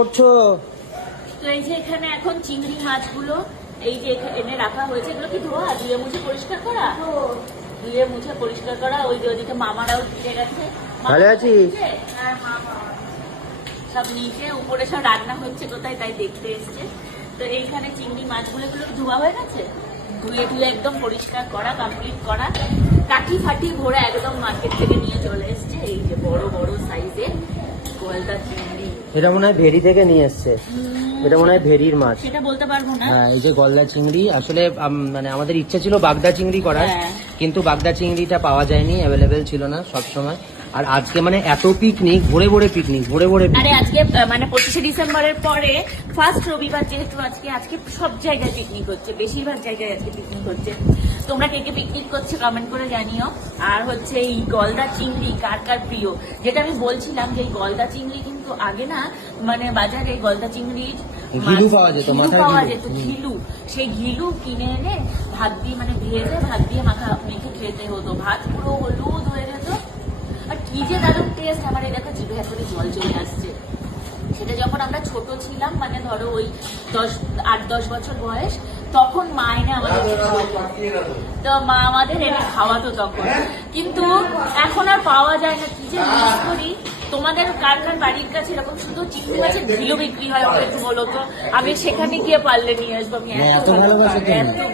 করছো? তো এই যে এখানে এখন চিংড়ি মাছগুলো এই যে এনে রাখা হয়েছে, এগুলো কি ধোয়া ধুয়ে মুছে পরিষ্কার করা? ধুয়ে মুছে পরিষ্কার করা। ওই যে ওদিকে মামারাও ঢুকে গেছে। ভালো আছিস? সব নিচে উপরে সব রান্না হচ্ছে কোথায় তাই দেখতে এসছে। তো এইখানে চিংড়ি মাছগুলো ধোয়া হয়ে গেছে, ধুয়ে ধুয়ে একদম পরিষ্কার করা কমপ্লিট করা, কাঠি ফাটি ভরে একদম মার্কেট থেকে নিয়ে চলে এসছে। এই যে বড় বড় সাইজের গলদা চিংড়ি, এটা মনে হয় ভেরি থেকে নিয়ে এসছে। এটা মনে হয় ভেরির মাছ, সেটা বলতে পারবো না। হ্যাঁ, এই যে গলদা চিংড়ি। আসলে মানে আমাদের ইচ্ছা ছিল বাগদা চিংড়ি করার, কিন্তু বাগদা চিংড়িটা পাওয়া যায়নি, অ্যাভেলেবেল ছিল না সব সময়। আর আজকে মানে এত পিকনিক, ভরে ভরে পিকনিক, ভরে ভরে। আরে আজকে মানে 25শে ডিসেম্বরের পরে ফার্স্ট রবিবার, যেহেতু আজকে সব জায়গায় পিকনিক হচ্ছে, বেশিরভাগ জায়গায় আজকে পিকনিক হচ্ছে। তোমরা কে কে পিকনিক করছো কমেন্ট করে জানিও। আর হচ্ছে এই গলদা চিংড়ি কার কার প্রিয়, যেটা আমি বলছিলাম যে এই গলদা চিংড়ি কিন্তু আগে না মানে বাজারে গলদা চিংড়ির ঘিলু পাওয়া যেত, ঘিলু, সেই ঘিলু কিনে এনে ভাত দিয়ে মানে ভেজে ভাত দিয়ে মেখে খেতে হতো। ভাত পুরো হলুদ হয়ে যেত, আর কি যে দারুণ টেস্ট। আমার এই দেখো জিভে এখনই জল চলে আসছে। সেটা যখন আমরা ছোট ছিলাম, মানে ধরো ওই 8-10 বছর বয়স, তখন মা এনে আমাদের তো মা আমাদের এনে খাওয়াতো তখন। কিন্তু এখন আর পাওয়া যায় না, কি যে মিস করি। তোমাদের কার কার বাড়ির কাছে এরকম শুধু চিংড়ি মাছের ঘিলু বিক্রি হয়, একটু বলো তো, আমি সেখানে গিয়ে পারলে নিয়ে আসবো। আমি এত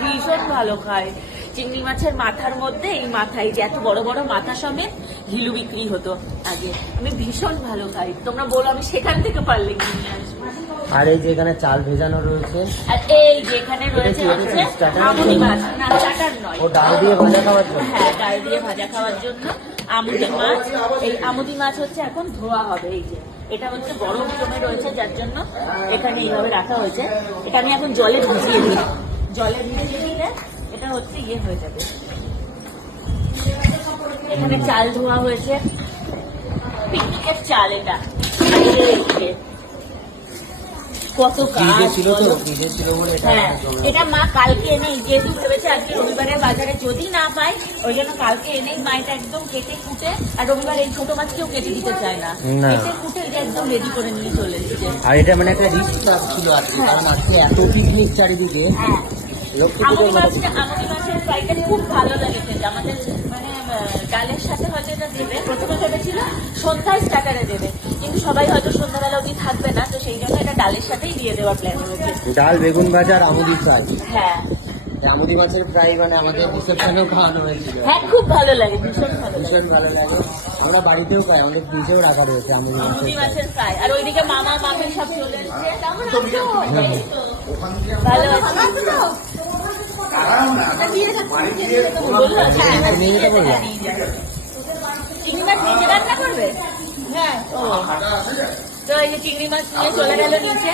ভীষণ ভালো খাই চিংড়ি মাছের মাথার মধ্যে, এই মাথায় যে এত বড় বড় মাথা সমেত ঘিলু বিক্রি হতো আগে, আমি ভীষণ ভালো খাই। তোমরা বলো, আমি সেখান থেকে পারলে নিয়ে আসবো। আর এই যে এখানে চাল ভেজানো রয়েছে, আর এই যে এখানে রয়েছে হচ্ছে আমুদি মাছ, না চাটার নয়, ও ডাল দিয়ে ভাজা খাওয়ার জন্য। হ্যাঁ, ডাল দিয়ে ভাজা খাওয়ার জন্য আমুদি মাছ। এই আমুদি মাছ হচ্ছে এখন ধোয়া হবে। এই যে এটা হচ্ছে বরফ জমে রয়েছে, যার জন্য এখানে এইভাবে রাখা হয়েছে। এটা আমি এখন জলে ভিজিয়ে দিই, জলে ভিজিয়ে দিলে এটা হচ্ছে ইয়ে হয়ে যাবে। এখানে চাল ধোয়া হয়েছে, পিকনিকের চাল। এটা কত কাজ ছিল তো, হ্যাঁ, এটা মা কালকে এনে, যেহেতু ভেবেছে আজকে রবিবারের বাজারে যদি না পাই, ওই জন্য কালকে এনেই মা এটা একদম কেটে কুটে, আর রবিবার এই ছোট মাছ কেউ কেটে দিতে চায় না, কেটে কুটে এটা একদম রেডি করে নিয়ে চলে এসেছে। আর এটা মানে একটা রিস্ক ছিল আজকে, কারণ আজকে এত পিকনিক চারিদিকে। হ্যাঁ, আমুদি মাছের ফ্রাইটা খুব ভালো লাগে খেতে। আমাদের মানে ডালের সাথে হয়তো এটা দেবে, প্রথমে ভেবেছিল সন্ধ্যায় স্টার্টারে দেবে, কিন্তু সবাই হয়তো সন্ধ্যাবেলা অবধি থাকবে না, তো সেই জন্য এটা ডালের সাথেই দিয়ে দেওয়ার প্ল্যান হয়েছে। ডাল, বেগুন ভাজা আর আমুদি ফ্রাই। হ্যাঁ, আমুদি মাছের ফ্রাই মানে আমাদের রিসেপশনেও খাওয়ানো হয়েছিল। হ্যাঁ, খুব ভালো লাগে, ভীষণ ভালো লাগে। আমরা বাড়িতেও পাই, আমাদের ফ্রিজেও রাখা রয়েছে আমুদি মাছের ফ্রাই। আর ওইদিকে মামা মামি সব চলে এসেছে। ভালো আছে? চিংড়ি মাছ নিজে রান্না করবে? হ্যাঁ, তো এই যে চিংড়ি মাছ নিয়ে চলে গেল নিচে।